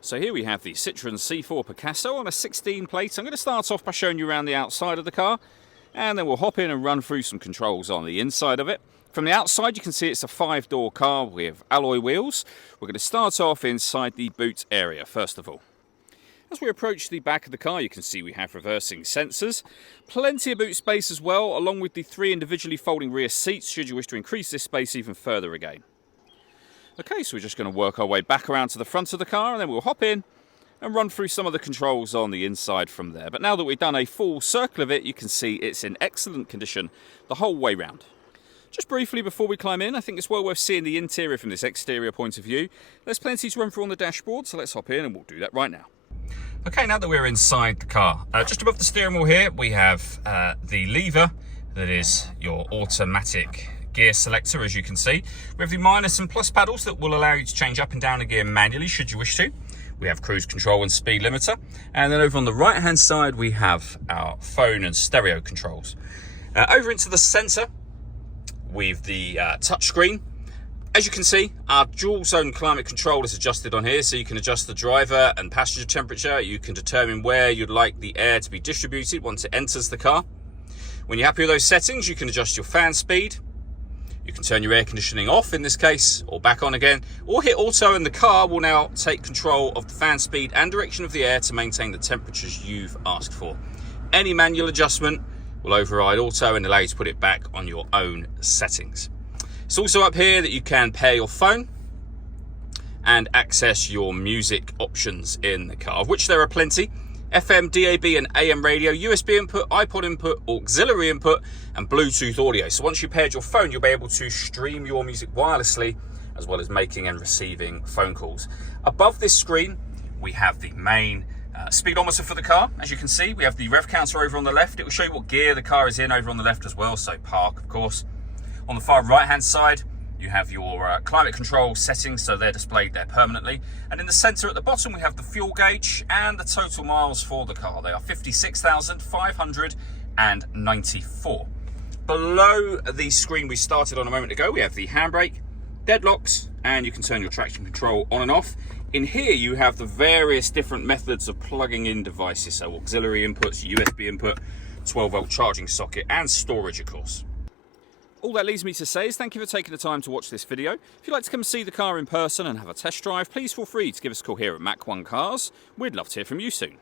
So here we have the Citroen C4 Picasso on a 16 plate. I'm going to start off by showing you around the outside of the car, and then we'll hop in and run through some controls on the inside of it. From the outside you can see it's a 5-door car with alloy wheels. We're going to start off inside the boot area first of all. As we approach the back of the car you can see we have reversing sensors. Plenty of boot space as well, along with the 3 individually folding rear seats should you wish to increase this space even further again. Okay, so we're just going to work our way back around to the front of the car and then we'll hop in and run through some of the controls on the inside from there. But now that we've done a full circle of it, you can see it's in excellent condition the whole way round. Just briefly before we climb in, I think it's well worth seeing the interior from this exterior point of view. There's plenty to run through on the dashboard, so let's hop in and we'll do that right now. Okay, now that we're inside the car, just above the steering wheel here, we have the lever that is your automatic gear selector, as you can see. We have the minus and plus pedals that will allow you to change up and down a gear manually should you wish to. We have cruise control and speed limiter. And then over on the right hand side we have our phone and stereo controls. Over into the centre with the touchscreen. As you can see, our dual zone climate control is adjusted on here, so you can adjust the driver and passenger temperature. You can determine where you'd like the air to be distributed once it enters the car. When you're happy with those settings, you can adjust your fan speed. You can turn your air conditioning off in this case, or back on again, or hit auto and the car will now take control of the fan speed and direction of the air to maintain the temperatures you've asked for. Any manual adjustment will override auto and allow you to put it back on your own settings. It's also up here that you can pair your phone and access your music options in the car, of which there are plenty. FM, DAB and AM radio, USB input, iPod input, auxiliary input and Bluetooth audio. So once you paired your phone, you'll be able to stream your music wirelessly as well as making and receiving phone calls. Above this screen, we have the main speedometer for the car. As you can see, we have the rev counter over on the left. It will show you what gear the car is in over on the left as well, so park of course. On the far right hand side, you have your climate control settings, so they're displayed there permanently. And in the centre at the bottom, we have the fuel gauge and the total miles for the car. They are 56,594. Below the screen we started on a moment ago, we have the handbrake, deadlocks, and you can turn your traction control on and off. In here, you have the various different methods of plugging in devices, so auxiliary inputs, USB input, 12-volt charging socket, and storage, of course. All that leaves me to say is thank you for taking the time to watch this video. If you'd like to come see the car in person and have a test drive, please feel free to give us a call here at Mach 1 Cars. We'd love to hear from you soon.